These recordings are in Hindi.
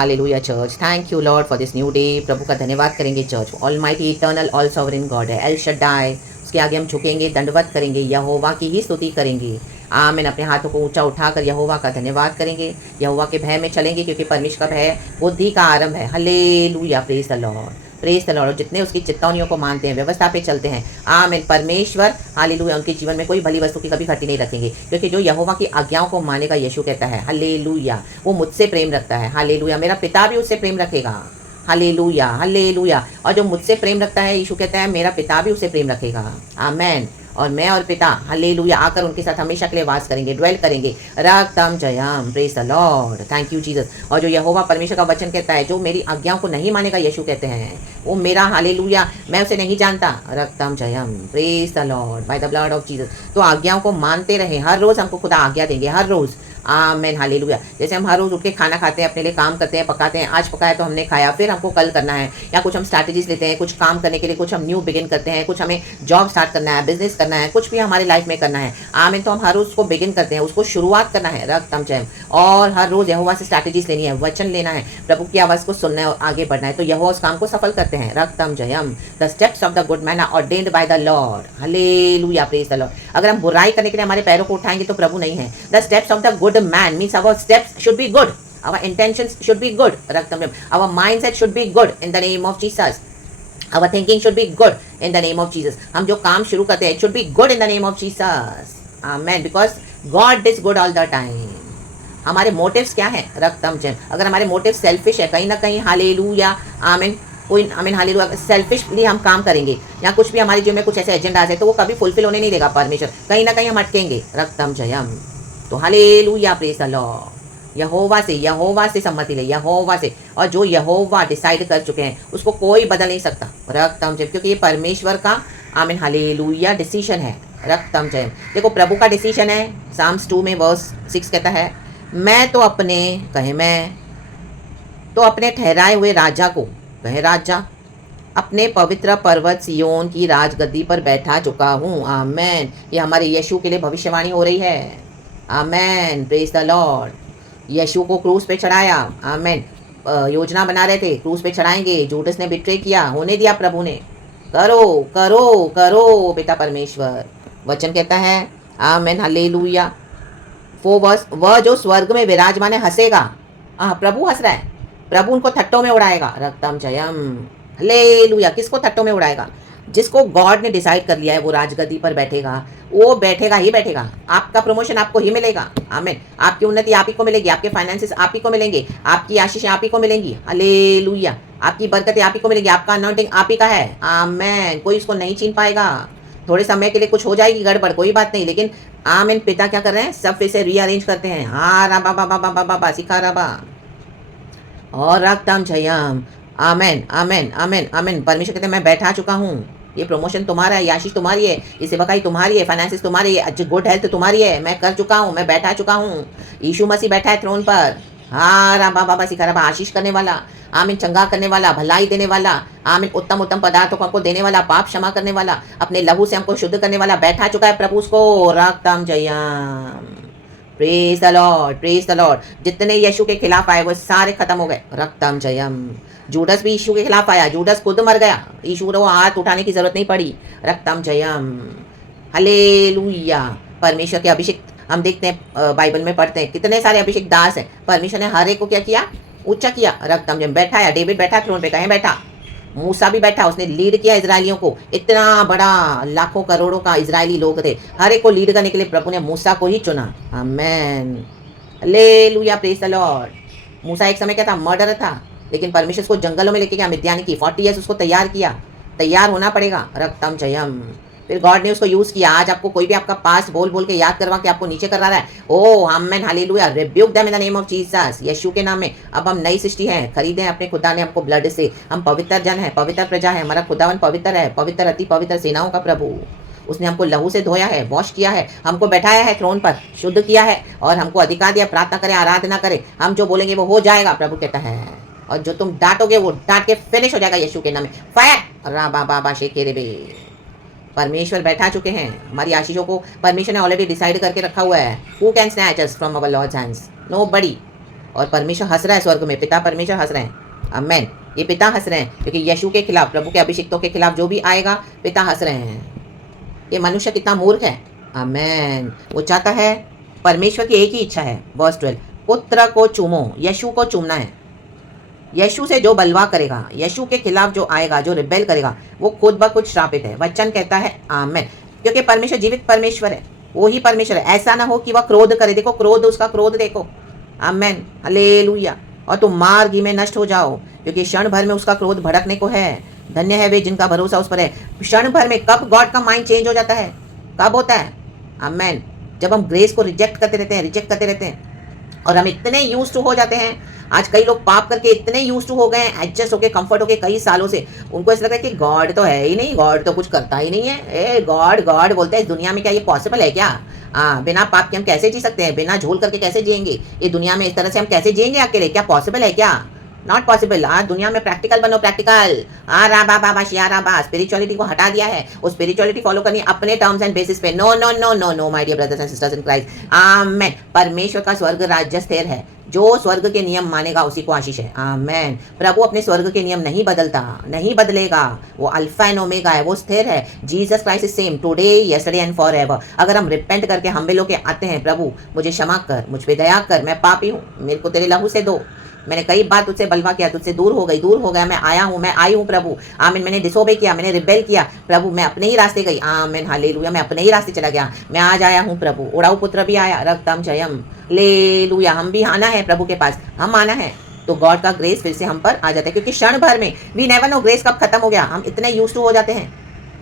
Hallelujah church, thank you Lord for this new day. प्रभु का धन्यवाद करेंगे church. Almighty eternal all sovereign God है, एल शड्डाई, उसके आगे हम झुकेंगे, दंडवत करेंगे, यहोवा की ही स्तुति करेंगे। आमीन। अपने हाथों को ऊंचा उठाकर यहोवा का धन्यवाद करेंगे, यहोवा के भय में चलेंगे, क्योंकि परमेश्वर का भय बुद्धि का आरंभ है। Hallelujah, praise the Lord, praise the Lord. जितने उसकी चित्तौनियों को मानते हैं, व्यवस्था पे चलते हैं, आमीन, परमेश्वर हालेलुया उनके जीवन में कोई भली वस्तु की कभी घटी नहीं रखेंगे, क्योंकि जो यहोवा की आज्ञाओं को मानेगा, यीशु कहता है हालेलुया, वो मुझसे प्रेम रखता है। हालेलुया, मेरा पिता भी उससे प्रेम रखेगा। Hallelujah, hallelujah. और जो मुझसे प्रेम रखता है, यीशु कहता है मेरा पिता भी उसे प्रेम रखेगा। आमेन। और मैं और पिता हालेलुया आकर उनके साथ हमेशा के लिए वास करेंगे, ड्वेल करेंगे। रक्तम जयम, praise the Lord, thank you Jesus. और जो यहोवा परमेश्वर का वचन कहता है, जो मेरी आज्ञाओं को नहीं मानेगा, यीशु कहते हैं वो मेरा हालेलुया, मैं उसे नहीं जानता। रक्तम जयम, praise the Lord, by the blood of Jesus. तो आज्ञाओं को मानते रहे, हर रोज़ हमको खुदा आज्ञा देंगे, हर रोज़। आमेन, हालेलुया। जैसे हम हर रोज़ उठ के खाना खाते हैं, अपने लिए काम करते हैं, पकाते हैं, आज पकाया तो हमने खाया, फिर हमको कल करना है, या कुछ हम स्ट्रैटेजीज लेते हैं कुछ काम करने के लिए, कुछ हम न्यू बिगिन करते हैं, कुछ हमें जॉब स्टार्ट करना है, बिजनेस करना है, कुछ भी हमारे लाइफ में करना है। आमीन। तो हम हर रोज़ उसको बिगिन करते हैं, उसको शुरुआत करना है, रक्तम जयम। और हर रोज़ यहोवा से स्ट्रैटेजीज लेनी है, वचन लेना है, प्रभु की आवाज़ को सुनना है और आगे बढ़ना है, तो यहोवा उस काम को सफल करते हैं। रक्तम जयम। The steps of the good man are ordained by the Lord. Hallelujah, praise the Lord. अगर हम बुराई करने के लिए हमारे पैरों को उठाएंगे तो प्रभु नहीं है। The steps of the good man means our steps should be good, our intentions should be good, our mindset should be good in the name of Jesus, our thinking should be good in the name of Jesus। हम जो काम शुरू करते हैं, it should be good in the name of Jesus, amen, because God is good all the time। हमारे मोटिव्स क्या हैं? रक्तम जय। अगर हमारे मोटिव सेल्फिश है कहीं ना कहीं, हालेलुया, आमीन, कोई आमीन, हालेलुया, सेल्फिशली हम काम करेंगे, या कुछ भी हमारे जीवन में कुछ ऐसे एजेंडाज है, तो वो कभी फुलफिल होने नहीं देगा परमेश्वर, कहीं ना कहीं हम अटकेंगे। रक्तम जयम। तो हालेलुया, प्रेज द लॉर्ड। यहोवा से सम्मति ले, यहोवा से। और जो यहोवा डिसाइड कर चुके हैं उसको कोई बदल नहीं सकता। रक्तम जय, क्योंकि ये परमेश्वर का आमीन, हालेलुया, डिसीजन है। रक्तम जय। देखो प्रभु का डिसीजन है। साम्स 2 में वर्स 6 कहता है, मैं तो अपने ठहराए हुए राजा को, कहे राजा, अपने पवित्र पर्वत सियोन की राजगद्दी पर बैठा चुका हूँ। आमेन। ये हमारे यीशु के लिए भविष्यवाणी हो रही है। आमेन, प्रेज द लॉर्ड। यीशु को क्रूस पे चढ़ाया। आमेन। योजना बना रहे थे क्रूस पे चढ़ाएंगे, जूडस ने बिट्रे किया, होने दिया प्रभु ने। करो करो करो बेटा परमेश्वर, वचन कहता है। आमेन, हालेलुया। वह जो स्वर्ग में विराजमान है हंसेगा। प्रभु हंस रहा है, प्रभु उनको थट्टों में उड़ाएगा। रक्तम जयम, हालेलुया। किसको थट्टों में उड़ाएगा? जिसको गॉड ने डिसाइड कर लिया है वो राजगद्दी पर बैठेगा, वो बैठेगा ही बैठेगा। आपका प्रमोशन आपको ही मिलेगा। आमीन। आपकी उन्नति आप ही को मिलेगी, आपके फाइनेंसेस आप ही को मिलेंगे, आपकी आशीषें आप ही को मिलेंगी। हालेलुया। आपकी बरकतें आप ही को मिलेगी, आपका अनाउंटिंग आप ही का है। आमीन। कोई इसको नहीं छीन पाएगा। थोड़े समय के लिए कुछ हो जाएगी गड़बड़, कोई बात नहीं, लेकिन आमीन, पिता क्या कर रहे हैं? सब फिर से रीअरेंज करते हैं। हाँ राबा बाबा बाबा बाबा सिखा रबा और रक्तम जयम। आमेन, आमेन, आमेन, आमेन। परमेश्वर कहते हैं मैं बैठा चुका हूँ। ये प्रमोशन तुम्हारा है, ये आशीष तुम्हारी है, ये सेवकाई तुम्हारी है, फाइनेंसिस तुम्हारी है, अच्छी गुड हेल्थ तुम्हारी है। मैं कर चुका हूँ, मैं बैठा चुका हूँ। यीशु मसीह बैठा है थ्रोन पर। हाँ राबा बाबा सिखा रबा, आशीष करने वाला, आमीन, चंगा करने वाला, भलाई देने वाला, आमीन, उत्तम उत्तम पदार्थों को हमको देने वाला, पाप क्षमा करने वाला, अपने लहू से हमको शुद्ध करने वाला बैठा चुका है प्रभु उसको। रक्तम जयम, praise the Lord, praise the Lord. जितने यीशु के खिलाफ आए वो सारे खत्म हो गए। रक्तम जयम। जूडस भी यीशु के खिलाफ आया, जूडस खुद मर गया, यीशु को हाथ उठाने की जरूरत नहीं पड़ी। रक्तम जयम, हालेलुया। परमेश्वर के अभिषेक हम देखते हैं, बाइबल में पढ़ते हैं, कितने सारे अभिषेक दास हैं। परमेश्वर ने हर एक को क्या किया? ऊंचा किया। रक्तम जयम। बैठा है, डेविड बैठा थ्रोन पे, कहीं बैठा, मूसा भी बैठा, उसने लीड किया इजरायलियों को। इतना बड़ा लाखों करोड़ों का इजरायली लोग थे, हर एक को लीड करने के लिए प्रभु ने मूसा को ही चुना। आमेन, हालेलुया, प्रेज द लॉर्ड। मूसा एक समय क्या था? मर्डर था, लेकिन परमेश्वर उसको जंगलों में लेके गया, मिद्यान की 40 ईयर्स उसको तैयार किया। तैयार होना पड़ेगा। रक्तम जयम। फिर गॉड ने उसको यूज़ किया। आज आपको कोई भी आपका पास बोल बोल के याद करवा के आपको नीचे करा रहा है, oh amen, hallelujah, rebuke them in the name of Jesus. यीशु के नाम में अब हम नई सृष्टि हैं, खरीदे अपने खुदा ने हमको ब्लड से। हम पवित्र जन है, पवित्र प्रजा है, हमारा खुदावन पवित्र है, पवित्र अति पवित्र सेनाओं का प्रभु। उसने हमको लहू से धोया है, वॉश किया है, हमको बैठाया है थ्रोन पर, शुद्ध किया है, और हमको अधिकार दिया प्रार्थना करें, आराधना करें। हम जो बोलेंगे वो हो जाएगा, प्रभु कहता है। और जो तुम डांटोगे वो डांट के फिनिश हो जाएगा यीशु के नाम में। फायर रा बाबा शेके रे बे। परमेश्वर बैठा चुके हैं, हमारी आशीषों को परमेश्वर ने ऑलरेडी डिसाइड करके रखा हुआ है। Who can snatch us from our lord's hands? Nobody. और परमेश्वर हंस रहा है स्वर्ग में, पिता परमेश्वर हंस रहे हैं। आमेन। ये पिता हंस रहे हैं क्योंकि यीशु के खिलाफ, प्रभु के अभिषिक्तों के खिलाफ जो भी आएगा, पिता हंस रहे हैं। ये मनुष्य कितना मूर्ख है। आमेन। वो चाहता है, परमेश्वर की एक ही इच्छा है, वर्स 12, पुत्र को चूमो, यीशु को चूमना है। यीशु से जो बलवा करेगा, यीशु के खिलाफ जो आएगा, जो रिबेल करेगा, वो खुद ब खुद श्रापित है। वचन कहता है आमेन, क्योंकि परमेश्वर जीवित परमेश्वर है, वो ही परमेश्वर है। ऐसा ना हो कि वह क्रोध करे। देखो क्रोध, उसका क्रोध देखो। आमेन, हालेलुया। और तुम मार्ग ही में नष्ट हो जाओ, क्योंकि क्षण भर में उसका क्रोध भड़कने को है। धन्य है वे जिनका भरोसा उस पर है। क्षण भर में कब गॉड का माइंड चेंज हो जाता है? कब होता है? आमेन, जब हम ग्रेस को रिजेक्ट करते रहते हैं और हम इतने यूज टू हो जाते हैं। आज कई लोग पाप करके इतने यूज टू हो गए हैं, एडजस्ट होके, कंफर्ट होके कई सालों से, उनको ऐसा लगता है कि गॉड तो है ही नहीं, गॉड तो कुछ करता ही नहीं है। ए गॉड गॉड बोलते हैं, इस दुनिया में क्या ये पॉसिबल है क्या? बिना पाप के हम कैसे जी सकते हैं? बिना झोल करके कैसे जिएंगे ये दुनिया में? इस तरह से हम कैसे जिएंगे अकेले? क्या पॉसिबल है क्या? Not possible. आज दुनिया में प्रैक्टिकल बनो, प्रैक्टिकल। राबा बाबा शिया राबा, स्पिरिचुअलिटी को हटा दिया है। वो स्पिरिचुअलिटी फॉलो करनी अपने टर्म्स एंड बेसिस पे। No no no no no my dear brothers and sisters in Christ. Amen. परमेश्वर का स्वर्ग राज्य स्थिर है। जो स्वर्ग के नियम मानेगा उसी को आशीष है। आमेन। प्रभु अपने स्वर्ग के नियम नहीं बदलता, नहीं बदलेगा। वो अल्फा एंड ओमेगा है, वो स्थिर है। Jesus Christ is same today, yesterday and forever. अगर हम रिपेंट करके हम लोग के आते हैं, प्रभु मुझे क्षमा कर, मुझ पे दया कर, मैं पापी हूँ, मेरे को तेरे लहू से दो, मैंने कई बार तुझसे बलवा किया, तुझसे दूर हो गया, मैं आई हूँ प्रभु। आमीन। मैंने डिसोबे किया, मैंने रिबेल किया प्रभु, मैं अपने ही रास्ते गई। आमीन, हालेलुया। मैं अपने ही रास्ते चला गया, मैं आज आया हूँ प्रभु। उड़ाऊ पुत्र भी आया, रक्तम जयम, लेलुया। हम भी आना है प्रभु के पास, हम आना है तो गॉड का ग्रेस फिर से हम पर आ जाता है, क्योंकि क्षण भर में वी नेवर नो ग्रेस कब खत्म हो गया। हम इतने यूज टू हो जाते हैं।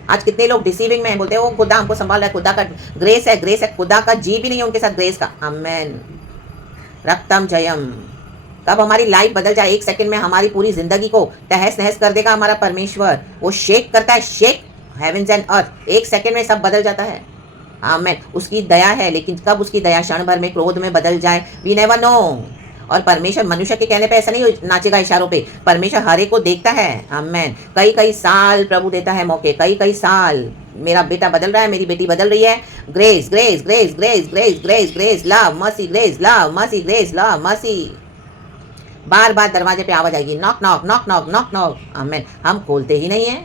आज कितने लोग डिसीविंग में बोलते हैं, वो खुदा हमको संभाल रहा है, खुदा का ग्रेस है, खुदा का जी भी नहीं है उनके साथ ग्रेस का। आमेन, रक्तम जयम। कब हमारी लाइफ बदल जाए, एक सेकंड में हमारी पूरी जिंदगी को तहस नहस कर देगा हमारा परमेश्वर। वो शेक करता है, शेक हेवंस एंड अर्थ, एक सेकंड में सब बदल जाता है। आमेन। उसकी दया है, लेकिन कब उसकी दया क्षण भर में क्रोध में बदल जाए, वी नेवर नो। और परमेश्वर मनुष्य के कहने पे ऐसा नहीं नाचेगा इशारों पे, परमेश्वर हर एक को देखता है। आमेन। कई कई साल प्रभु देता है मौके, कई कई साल। मेरा बेटा बदल रहा है, मेरी बेटी बदल रही है। Grace grace grace grace grace grace grace love mercy, grace love mercy, grace love mercy. बार बार दरवाजे पे आवाज आएगी, knock knock knock knock knock knock. Amen. हम खोलते ही नहीं है।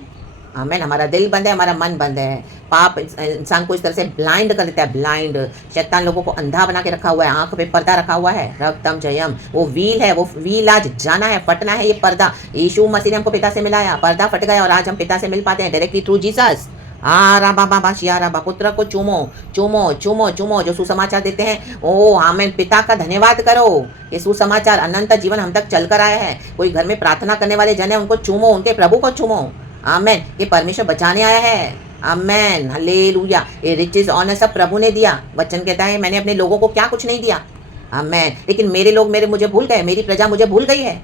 आमेन। हमारा दिल बंद है, हमारा मन बंद है। पाप इंसान को इस तरह से ब्लाइंड कर देता है, ब्लाइंड। शैतान लोगों को अंधा बना के रखा हुआ है, आंख पे पर्दा रखा हुआ है। रक्तम जयम। वो व्हील है, वो व्हील आज जाना है, फटना है। ये पर्दा यीशु मसीह ने हमको पिता से मिलाया, पर्दा फट गया और आज हम पिता से मिल पाते हैं डायरेक्टली थ्रू जीसस। राबा बाबा शिया राबा, पुत्र को चूमो चूमो चूमो चूमो, जो सुसमाचार देते हैं। ओ आमेन, पिता का धन्यवाद करो। ये सुसमाचार अनंत जीवन हम तक चल कर आया है। कोई घर में प्रार्थना करने वाले जन है, उनको चूमो, उनके प्रभु को चूमो। आमेन। ये परमेश्वर बचाने आया है। आमेन, हालेलुया। ये रिचेस ऑनर सब प्रभु ने दिया। वचन कहता है, मैंने अपने लोगों को क्या कुछ नहीं दिया। आमेन। लेकिन मेरे लोग मुझे भूल गए, मेरी प्रजा मुझे भूल गई है।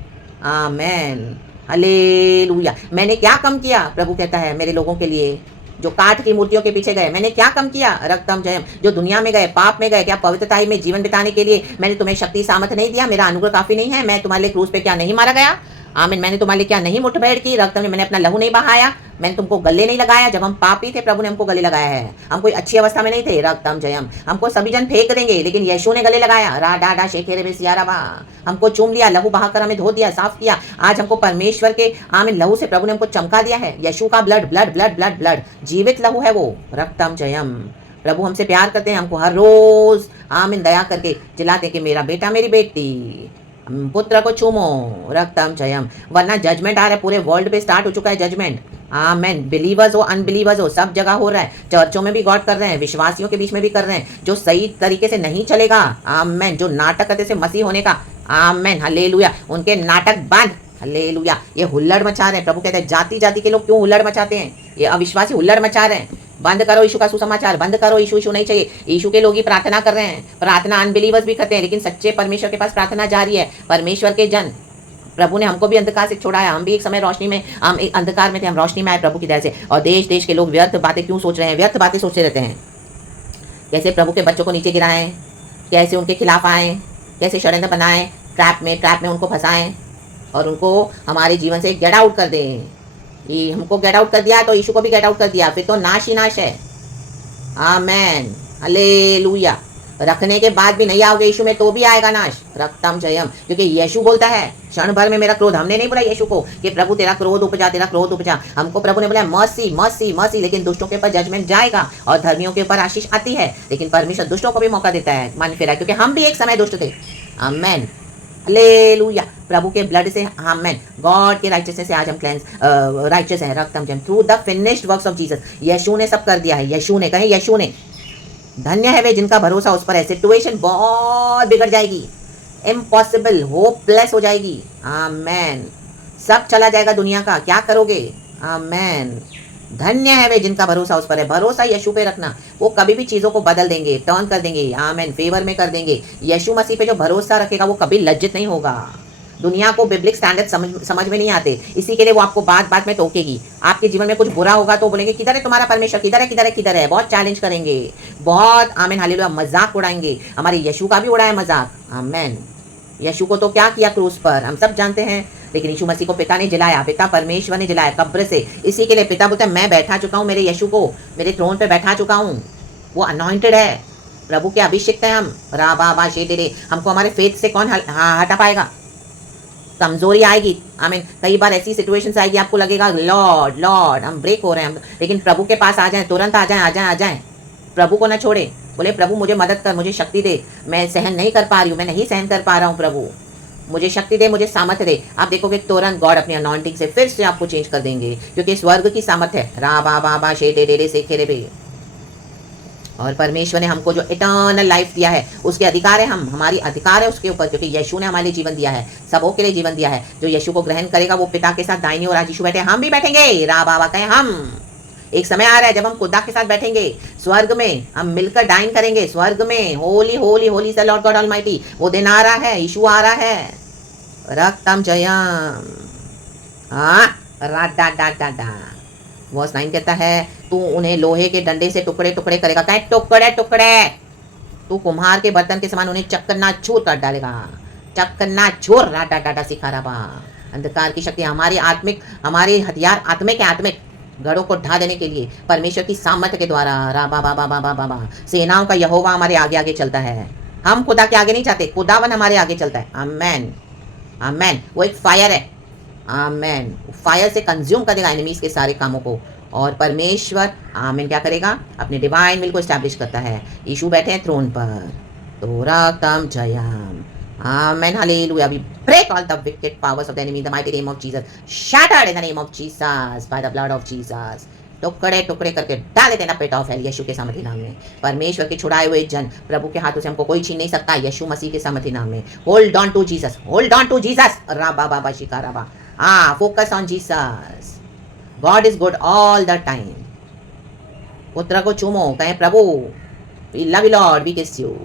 आमेन, हालेलुया। मैंने क्या कम किया? प्रभु कहता है मेरे लोगों के लिए जो काठ की मूर्तियों के पीछे गए, मैंने क्या कम किया? रक्तम जयम। जो दुनिया में गए, पाप में गए, क्या पवित्रता में जीवन बिताने के लिए मैंने तुम्हें शक्ति सामर्थ नहीं दिया? मेरा अनुग्रह काफी नहीं है? मैं तुम्हारे लिए क्रूस पे क्या नहीं मारा गया? आमीन। मैंने तुम्हारे लिए क्या नहीं मुठभेड़ की? रक्तम ने, मैंने अपना लहू नहीं बहाया? मैंने तुमको गले नहीं लगाया? जब हम पापी थे, प्रभु ने हमको गले लगाया है। हम कोई अच्छी अवस्था में नहीं थे। रक्तम जयम। हमको सभी जन फेंक देंगे, लेकिन यीशु ने गले लगाया। रा डा डा शेखेरे बे सियारा बा। हमको चूम लिया, लहू बहाकर हमें धो दिया, साफ किया। आज हमको परमेश्वर के आमीन लहू से प्रभु ने हमको चमका दिया है। यीशु का blood blood blood blood blood जीवित लहू है वो। रक्तम जयम। प्रभु हमसे प्यार करते हैं, हमको हर रोज आमीन दया करके जिलाते कि मेरा बेटा मेरी बेटी, पुत्र को चूमो। रक्तम जयम। वरना जजमेंट आ रहा है, पूरे वर्ल्ड पे स्टार्ट हो चुका है जजमेंट। आमेन। बिलीवर्स हो, अनबिलीवर्स हो, सब जगह हो रहा है। चर्चों में भी गॉड कर रहे हैं, विश्वासियों के बीच में भी कर रहे हैं। जो सही तरीके से नहीं चलेगा, आमेन, जो नाटक करते से मसीह होने का, आमेन, हालेलुया, उनके नाटक बंद। हालेलुया। ये हुल्लड़ मचा रहे हैं। प्रभु कहते हैं जाति जाति के लोग क्यों हुल्लड़ मचाते हैं? ये अविश्वासी हुल्लड़ मचा रहे हैं। बंद करो यीशु का सुसमाचार, बंद करो। यीशु नहीं चाहिए। यीशु के लोग ही प्रार्थना कर रहे हैं, प्रार्थना अनबिलीवर्स भी करते हैं, लेकिन सच्चे परमेश्वर के पास प्रार्थना जारी है। परमेश्वर के जन, प्रभु ने हमको भी अंधकार से छोड़ाया। हम भी एक समय रोशनी में, हम एक अंधकार में थे, हम रोशनी में आए प्रभु की दया से। और देश देश के लोग व्यर्थ बातें क्यों सोच रहे हैं? व्यर्थ बातें सोचते रहते हैं। कैसे प्रभु के बच्चों को नीचे गिराएं, कैसे उनके खिलाफ आएँ, कैसे षड्यंत्र बनाएं, ट्रैप में उनको फंसाएं और उनको हमारे जीवन से गेट आउट कर दें। ये हमको गेट आउट कर दिया तो यीशु को भी गेट आउट कर दिया, फिर तो नाश ही नाश है। आमेन, हालेलुया। रखने के बाद भी नहीं आओगे यीशु में तो भी आएगा नाश। रक्तम जयम, क्योंकि यीशु बोलता है क्षण भर में मेरा क्रोध। हमने नहीं बोला यीशु को कि प्रभु तेरा क्रोध उपजा, तेरा क्रोध उपजा। हमको प्रभु ने बोला मर्सी मर्सी मर्सी, लेकिन दुष्टों के ऊपर जजमेंट जाएगा और धर्मियों के ऊपर आशीष आती है। लेकिन परमेश्वर दुष्टों को भी मौका देता है मन फिरा, क्योंकि हम भी एक समय दुष्ट थे। आमेन, हालेलुया। प्रभु के ब्लड से, आमेन, गॉड के राइचसनेस से आज हम क्लेंस राइचस है। रक्तम जयम, through the finished works of Jesus. यीशु ने सब कर दिया है, यीशु ने, कहे यीशु ने। धन्य है वे जिनका भरोसा उस पर है। सिचुएशन बहुत बिगड़ जाएगी, इम्पॉसिबल, होपलेस हो जाएगी। आमेन, सब चला जाएगा दुनिया का, क्या करोगे? आमेन। धन्य है वे जिनका भरोसा उस पर है। भरोसा यीशु पे रखना, वो कभी भी चीज़ों को बदल देंगे, टर्न कर देंगे। आमेन, फेवर में कर देंगे। यीशु मसीह पे जो भरोसा रखेगा वो कभी लज्जित नहीं होगा। दुनिया को बिब्लिक स्टैंडर्ड समझ में नहीं आते, इसी के लिए वो आपको बात बात में टोकेगी। आपके जीवन में कुछ बुरा होगा तो बोलेंगे किधर है तुम्हारा परमेश्वर, किधर है किधर है किधर है। बहुत चैलेंज करेंगे, बहुत, आमीन, हालेलुया, मजाक उड़ाएंगे। हमारे यीशु का भी उड़ाया मजाक। आमीन। यीशु को तो क्या किया क्रूस पर हम सब जानते हैं, लेकिन यीशु मसीह को पिता ने जलाया, पिता परमेश्वर ने जलाया कब्र से। इसी के लिए पिता बोलते हैं मैं बैठा चुका हूँ मेरे यीशु को, मेरे थ्रोन पे बैठा चुका हूँ। वो अनॉइंटेड है, प्रभु के अभिषिक्त है हम। रा बा बा शे तेरे, हमको हमारे फेथ से कौन हटा पाएगा? कमजोरी आएगी। आमीन। कई बार ऐसी सिचुएशंस आएगी आपको लगेगा लॉर्ड लॉर्ड हम ब्रेक हो रहे हैं, लेकिन प्रभु के पास आ जाएं, तुरंत आ जाएं, आ जाएं, आ जाएं। प्रभु को ना छोड़े, बोले प्रभु मुझे मदद कर, मुझे शक्ति दे, मैं सहन नहीं कर पा रही हूँ, मैं नहीं सहन कर पा रहा हूँ, प्रभु मुझे शक्ति दे, मुझे सामर्थ्य दे। आप देखोगे तुरंत गॉड अपनी अनॉइंटिंग से फिर से आपको चेंज कर देंगे, क्योंकि स्वर्ग की सामर्थ्य है। रा बा बा बा शे टे से खेरे बे। और परमेश्वर ने हमको जो इटर्नल लाइफ दिया है उसके अधिकार है, हम, हमारी अधिकार है उसके ऊपर, क्योंकि यीशु ने हमारे लिए जीवन दिया है, सबों के लिए जीवन दिया है। जो यीशु को ग्रहण करेगा वो पिता के साथ दाहिनी ओर आज यीशु बैठे, हम भी बैठेंगे। रा बाबा कहें हम। एक समय आ रहा है जब हम खुदा के साथ बैठेंगे स्वर्ग में, हम मिलकर डाइन करेंगे स्वर्ग में। Holi Holi Holi the Lord God almighty. वो दिन आ रहा है, यीशु आ रहा है। रक्तम जयम। हाँ, रा डा डा डा डा। वर्स 9 कहता है तू उन्हें लोहे के डंडे से टुकड़े टुकड़े करेगा। कहें टुकड़े टुकड़े, तू कुम्हार के बर्तन के समान उन्हें चकनाचूर कर डालेगा। चकनाचूर, राडा डाडा सिखा रहा। अंधकार की शक्ति, हमारी आत्मिक, हमारे हथियार आत्मिक है, आत्मिक गढ़ों को ढा देने के लिए परमेश्वर की सामर्थ्य के द्वारा। रा बा बा बा बा बा बा। सेनाओं का यहोवा हमारे आगे आगे चलता है। हम खुदा के आगे नहीं जाते, खुदावन हमारे आगे चलता है। आमेन, आमेन। वो एक फायर है। आमेन। फायर से कंज्यूम कर देगा एनिमीज के सारे कामों को। और परमेश्वर, आमीन, क्या करेगा? अपने डिवाइन विल को एस्टैब्लिश करता है। यीशु बैठे हैं थ्रोन पर। तो रक्तम जयम। आमेन, hallelujah. We break all the wicked powers of the enemy in the mighty name of Jesus. Shattered in the name of Jesus by the blood of Jesus. टुकड़े टुकड़े करके डाले देना पेट ऑफ हेल यीशु के सामर्थी नाम में। परमेश्वर के छुड़ाए हुए जन, प्रभु के हाथों से हमको कोई छीन नहीं सकता, यीशु मसीह के सामर्थी नाम में। Hold on to Jesus, hold on to Jesus. रा बा बा बा शिकारा बा। Focus on Jesus. God is good all the time. पुत्र को चूमो, कहें प्रभु we love you Lord, we kiss you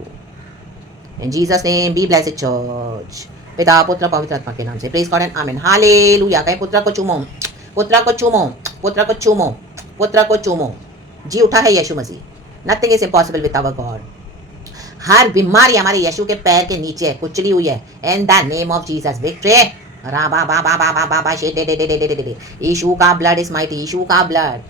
in Jesus name, be blessed church. पिता पुत्र पवित्र आत्मा के नाम से, praise God and amen, hallelujah. कहें पुत्र को चूमो, पुत्र को चूमो, पुत्र को चूमो, पुत्र को चूमो। जी उठा है यीशु मसीह। Nothing is impossible with our God. हर बीमारी हमारे यीशु के पैर के नीचे है, कुचली हुई है। इन the name of Jesus victory. रा बा बा बा बा बा बा बा शे दे दे दे दे दे दे। यीशु का ब्लड इज माइटी, यीशु का ब्लड।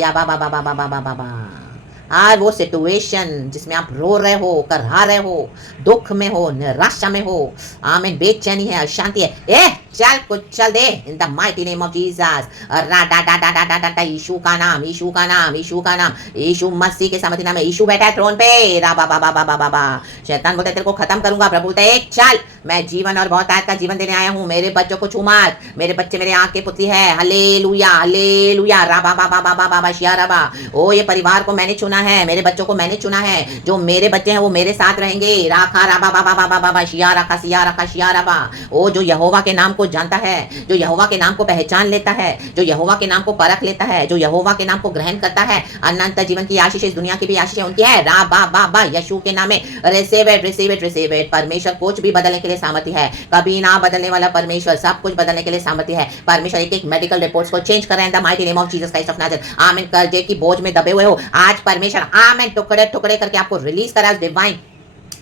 या बा बा बा बा बा बा बा बा बा। वो सिचुएशन जिसमें आप रो रहे हो, करहा रहे हो, दुख में हो, निराशा में हो, आमीन, बेचैनी है, अशांति है, चल कुछ चल दे in the mighty name of Jesus. रा डा डा डा डा डा डा। यीशु का नाम, यीशु का नाम, यीशु का नाम, यीशु मसीह के सामर्थी नाम है। यीशु बैठा है थ्रोन पे। रा बा बा बा बा बा बा। शैतान बोलता है तेरे को खत्म करूंगा, प्रभु बोलता है चल, मैं जीवन और बहुतायत का जीवन देने आया हूँ। मेरे बच्चों को छू मत, मेरे बच्चे मेरे आंख के पुतली है। Hallelujah, hallelujah. रा बा बा बा बा बा बा शिया रा बा। ओ ये परिवार को मैंने चुना है, मेरे बच्चों को मैंने चुना है। जो मेरे बच्चे हैं वो मेरे साथ रहेंगे। राखा रा बा बा बा बा बा बा शिया रखा सिया रखा शिया रा बा। ओ जो यहोवा के नाम को जानता है, जो यहोवा के नाम को पहचान लेता है, जो यहोवा के नाम को परख लेता है, जो यहोवा के नाम को ग्रहण करता है, अनंत जीवन की आशीष, इस दुनिया की भी आशीष उनकी है। रा बा बा बा यीशु के नाम में receive it, receive it, receive it. परमेश्वर कुछ भी बदलने के लिए सामर्थ्य है, कभी ना बदलने वाला परमेश्वर सब कुछ बदलने के लिए सामर्थ्य है। परमेश्वर एक एक मेडिकल रिपोर्ट्स को चेंज कर रहे हैं the mighty name of Jesus Christ of Nazareth. आमीन। कर्जे की बोझ में दबे हुए हो, आज परमेश्वर आमीन टुकड़े टुकड़े करके आपको रिलीज करा डिवाइन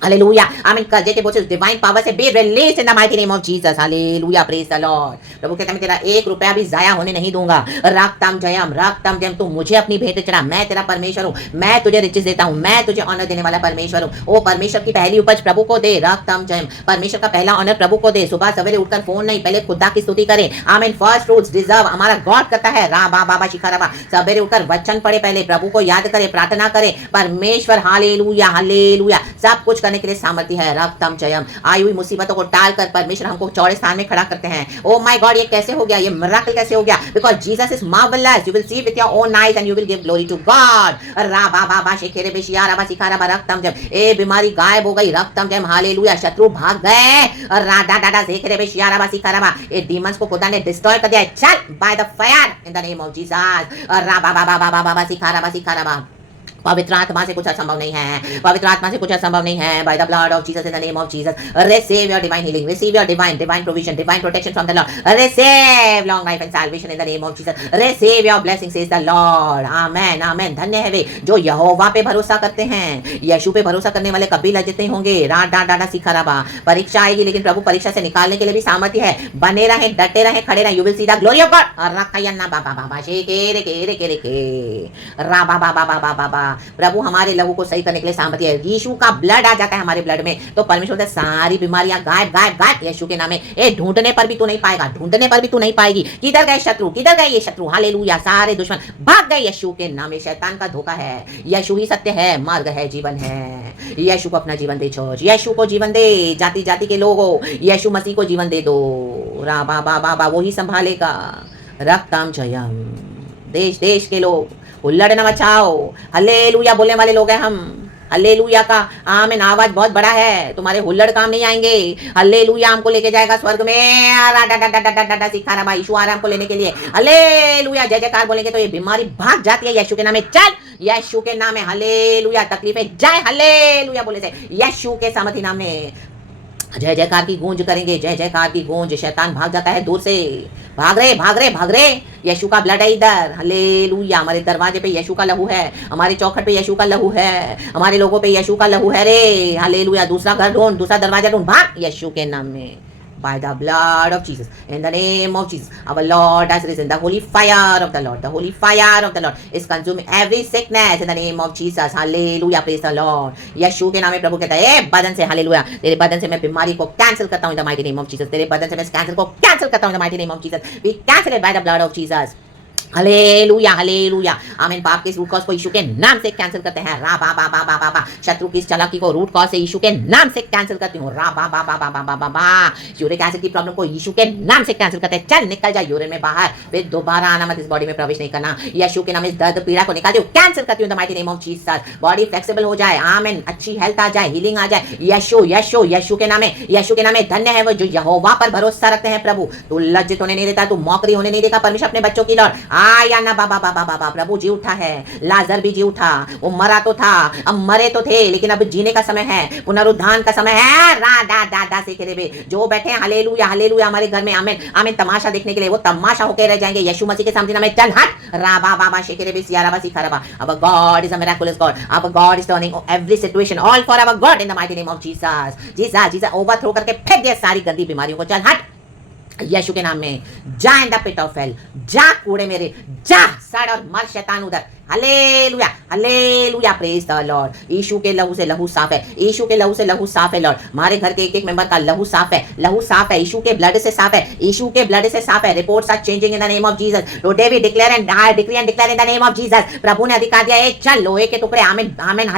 हालेलुया आमीन कर्जे के बोझ से डिवाइन पावर से be release in the mighty name of Jesus hallelujah praise the Lord प्रभु कहता है मैं तेरा एक रुपया भी जाया होने नहीं दूंगा राक्तम जयम तू मुझे अपनी भेंट चढ़ा मैं तेरा परमेश्वर हूँ मैं तुझे रिचेस देता हूँ मैं तुझे ऑनर देने वाला परमेश्वर हूँ ओ परमेश्वर की पहली उपज प्रभु को दे राक्तम जयम परमेश्वर का पहला ऑनर प्रभु को दे सुबह सवेरे उठकर फोन नहीं पहले खुदा की स्तुति करें आमीन फर्स्ट फ्रूट्स डिजर्व हमारा गॉड करता है रा बा बाबा शिखारा सवेरे उठकर वचन पढ़े पहले प्रभु को याद करे प्रार्थना करे परमेश्वर हालेलुया हालेलुया सब कुछ करने के लिए सामर्थ्य है रक्तम जयम आई हुई मुसीबतों को टालकर परमेश्वर हमको चौड़े स्थान में खड़ा करते हैं ओ माय गॉड ये कैसे हो गया ये मिरेकल कैसे हो गया because Jesus is marvellous you will see with your own eyes and you will give glory to God रा बा बा शेखेरे बेशिया रा बा सिखारा बा रक्तम जयम ए बीमारी गायब हो गई रक्तम जयम हालेलुया शत्रु भाग गए और रा डा डा शेखेरे बेशिया रा बा सिखारा बा ए डीमंस को खुदा ने डिस्ट्रॉय कर दिया चल by the fire in the name of Jesus रा बा बा सिखारा बा पवित्र आत्मा से कुछ असंभव नहीं है पवित्र आत्मा से कुछ असंभव नहीं है by the blood of Jesus in the name of Jesus receive your divine healing receive your divine provision divine protection from the Lord receive long life and salvation in the name of Jesus receive your blessing says the Lord amen amen धन्य है वे जो यहोवा पे भरोसा करते हैं यीशु पे भरोसा करने वाले कभी लज्जित नहीं होंगे रात डांट डांटा सीखा रहा परीक्षा आएगी लेकिन प्रभु परीक्षा से निकालने के लिए भी सामर्थ्य है बने रहे डटे रहे खड़े रहे you will see the glory of God रखयन्ना बाबा बाबा शेके रे के रा बाबा बाबा बाबा प्रभु हमारे लहू को सही करने के लिए सामर्थ्य है यीशु का ब्लड आ जाता है हमारे ब्लड में तो परमेश्वर से सारी बीमारियां गायब गायब गायब यीशु के नाम में ए ढूंढने पर भी तू नहीं पाएगा ढूंढने पर भी तू नहीं पाएगी किधर गए शत्रु किधर गए ये शत्रु हालेलुया सारे दुश्मन भाग गए यीशु के नाम में शैतान का धोखा है यीशु ही सत्य है मार्ग है जीवन है यीशु को अपना जीवन दे छोड़ यीशु को जीवन दे जाति जाति के लोगों यीशु मसीह को जीवन दे दो रा बाबा बाबा वो ही संभालेगा रक्तम जयम देश देश के लोग हुल्लड़ न मचाओ हल्लेलुया बोलने वाले लोग हैं हम हल्लेलुया का आमीन आवाज बहुत बड़ा है तुम्हारे हुल्लड़ काम नहीं आएंगे हल्लेलुया हमको लेके जाएगा स्वर्ग में सिखाना भाई यीशु आ रहा है हमको लेने के लिए हल्लेलुया जय जयकार बोलेंगे तो ये बीमारी भाग जाती है यीशु के नाम में चल यीशु के नाम में हल्लेलुया तकलीफें जाए हल्लेलुया बोले से यीशु के सामर्थ्य नाम में जय जयकार की गूंज करेंगे जय जयकार की गूंज शैतान भाग जाता है दूर से भाग रहे यीशु का ब्लड है इधर हालेलुया हमारे दरवाजे पे यीशु का लहू है हमारे चौखट पे यीशु का लहू है हमारे लोगों पे यीशु का लहू है रे हालेलुया दूसरा घर ढूंढ दूसरा दरवाजा ढूंढ भाग यीशु के नाम में by the blood of Jesus, in the name of Jesus, our Lord has risen. The holy fire of the Lord, the holy fire of the Lord is consuming every sickness in the name of Jesus. Hallelujah, praise the Lord. यीशु के नाम में प्रभु कहता है ए बदन से हालेलुया तेरे बदन से मैं बीमारी को कैंसिल करता हूँ in the mighty name of Jesus. तेरे बदन से मैं इस कैंसर को कैंसिल करता हूँ in the mighty name of Jesus. We cancel it by the blood of Jesus. Hallelujah hallelujah आमीन पाप के रूट कॉज को यीशु के नाम से कैंसिल करते हैं रा बा बा बा बा बा बा शत्रु की चालाकी को रूट कॉज से यीशु के नाम से कैंसिल करती हूँ रा बा बा बा बा बा बा बा यूरिक एसिड की प्रॉब्लम को यीशु के नाम से कैंसिल करते हैं चल निकल जा यूरिन में बाहर फिर दोबारा आना मत इस बॉडी में प्रवेश नहीं करना यीशु के नाम इस दर्द पीड़ा को निकाल दो कैंसिल करती हूँ the mighty name of Jesus body flexible हो जाए आमीन अच्छी हेल्थ आ जाए हीलिंग आ जाए यीशु के नाम में धन्य है वो जो यहोवा पर भरोसा रखते हैं प्रभु तू लज्जित होने नहीं देता तू मौकरी होने नहीं देता परमेश्वर अपने बच्चों की लौट आया ना बाबा बाबा बाबा प्रभु जी उठा है लाजर भी जी उठा वो मरा तो था अब मरे तो थे लेकिन अब जीने का समय है पुनरुत्थान का समय है रा डा डा डा से के जो बैठे हैं हालेलुया हालेलुया हमारे घर में आमीन आमीन तमाशा देखने के लिए वो तमाशा होकर रह जाएंगे यीशु मसीह के सामने में चल हट रा बा बाबा शेकेरे बे सियारा बा सिखारा बा our God is a miraculous God our God is turning every situation all for our God in the mighty name of Jesus overthrow करके फेंक दे सारी गंदी बीमारियों को चल हट यीशु के नाम में जा in the pit of hell जा कूड़े मेरे जा सड़ और मर शैतान उधर hallelujah hallelujah praise the Lord यीशु के लहू से लहू साफ है यीशु के लहू से लहू साफ है लॉर्ड हमारे घर के एक एक मेंबर का लहू साफ है यीशु के ब्लड से साफ है यीशु के ब्लड से साफ है reports are changing in the name of Jesus today we declare and decree and declare in the name of Jesus प्रभु ने अधिकार दिया है चल लोहे के टुकड़े आमीन आमीन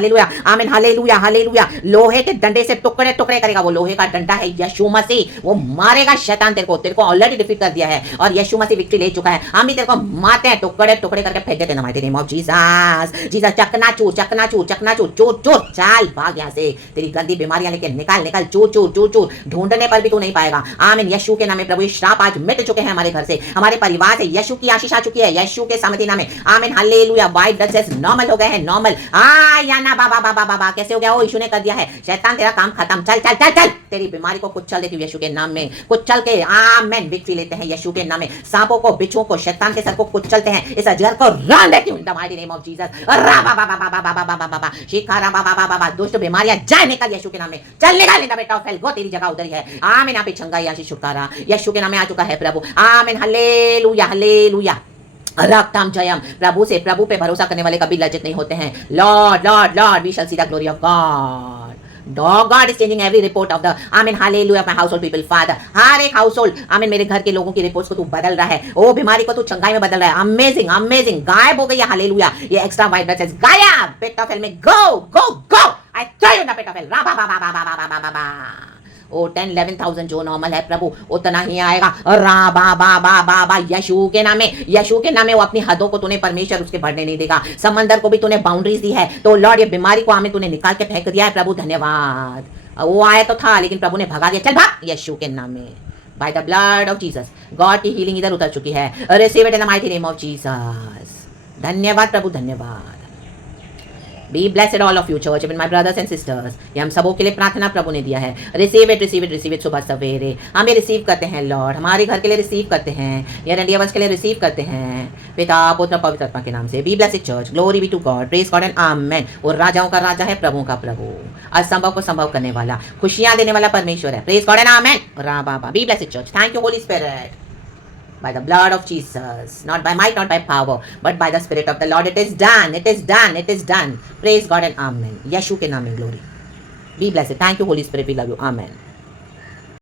हालेलुया हालेलुया लोहे के डंडे से टुकड़े टुकड़े करेगा वो लोहे का डंडा है यीशु मसीह वो मारेगा शैतान तेरे को ऑलरेडी डिफीट कर दिया है और यीशु मसीह विक्ट्री ले चुका है हम भी तेरे को मारते हैं टुकड़े टुकड़े करके फेंक देते हैं हमारे नेम ऑफ जीसस चकनाचूर चूर चाल भाग यहाँ से तेरी गंदी बीमारियां लेके निकाल चूर ढूंढने पर भी तू नहीं पाएगा आमीन यीशु के नाम में प्रभु श्राप आज मिट चुके हैं हमारे घर से हमारे परिवार से यीशु की आशीष आ चुकी है यीशु के सामर्थ्य नाम में आमीन hallelujah white blood cells normal हो गए हैं नॉर्मल याना बाबा कैसे हो गया वो यीशु ने कर दिया है शैतान तेरा काम खत्म चल तेरी बीमारी को कुचल देती हूँ यीशु के नाम में कुचल के आमीन विक्ट्री लेते हैं यीशु के नाम में सांपों को बिच्छुओं को शैतान के सर को कुचलते हैं इस अजगर को रान देती हूँ माइटी नेम ऑफ जीसस। रा बा बा बा बा बा बा बा बा बा शिकारा बा बा बा बा दुष्ट बीमारियां जाए निकल यीशु के नाम में। चल निकल निकल बेटा फेल गो तेरी जगह उधर ही है। आमीन। यहाँ पे चंगाई आशीष छुटकारा यीशु के नाम में आ चुका है प्रभु। आमीन। Hallelujah hallelujah. रक्तम जयम। प्रभु पे भरोसा करने वाले कभी लज्जित नहीं होते हैं। Lord lord lord we shall see the glory of God. God is changing every report of the amen hallelujah my household people Father। हर एक हाउसहोल्ड आमीन मेरे घर के लोगों की रिपोर्ट्स को तू बदल रहा है। ओ बीमारी को तू चंगाई में बदल रहा है। अमेजिंग अमेजिंग गायब हो गई है। हालेलुया। ये एक्स्ट्रा वाइट ब्लड सेल्स गायब। पेट ऑफ हेल में गो गो गो। आई टेल यू ना पेट ऑफ हेल रा बा बा बा बा बा बा बा बा। ओ 10-11,000 जो नॉर्मल है प्रभु उतना ही आएगा। रा बा बा बा बा बा यीशु के नाम में वो अपनी हदों को तूने परमेश्वर उसके बढ़ने नहीं देगा। समंदर को भी तूने बाउंड्रीज दी है। तो लॉर्ड ये बीमारी को आमीन तूने निकाल के फेंक दिया है प्रभु। धन्यवाद। वो आया तो था लेकिन प्रभु ने भगा दिया। चल भाग यीशु के नाम में। Bye the blood of Jesus God की हीलिंग इधर उतर चुकी है। Receive it in the mighty name of Jesus. धन्यवाद प्रभु धन्यवाद। Be blessed all of you church even my brothers and sisters. ये हम सबों के लिए प्रार्थना प्रभु ने दिया है। Receive it receive it receive it. सुबह सवेरे हम ये रिसीव करते हैं लॉर्ड। हमारे घर के लिए रिसीव करते हैं। ये इंडियावर्स के लिए रिसीव करते हैं पिता पुत्र पवित्र आत्मा के नाम से। Be blessed church glory be to God praise God and amen. और राजाओं का राजा है प्रभु का प्रभु। असंभव को संभव करने वाला खुशियां देने वाला परमेश्वर है। Praise God and amen. रा बाबा be blessed church. Thank you Holy Spirit. By the blood of Jesus, not by might, not by power, but by the Spirit of the Lord. It is done, it is done, it is done. Praise God and Amen. Yeshua के नाम में glory. Be blessed. Thank you, Holy Spirit. We love you. Amen.